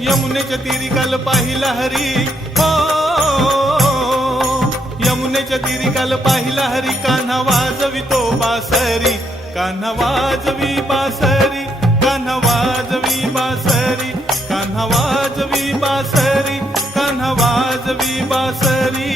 यमुनेच्या तीरी काल पाहिला हरी हो, यमुनेच्या तीरी काल पाहिला हरी, कान्हा वाजवितो बासरी, कान्हा वाजवी बासरी, कान्हा वाजवी बासरी, कान्हा वाजवी बासरी, कान्हा वाजवी बासरी।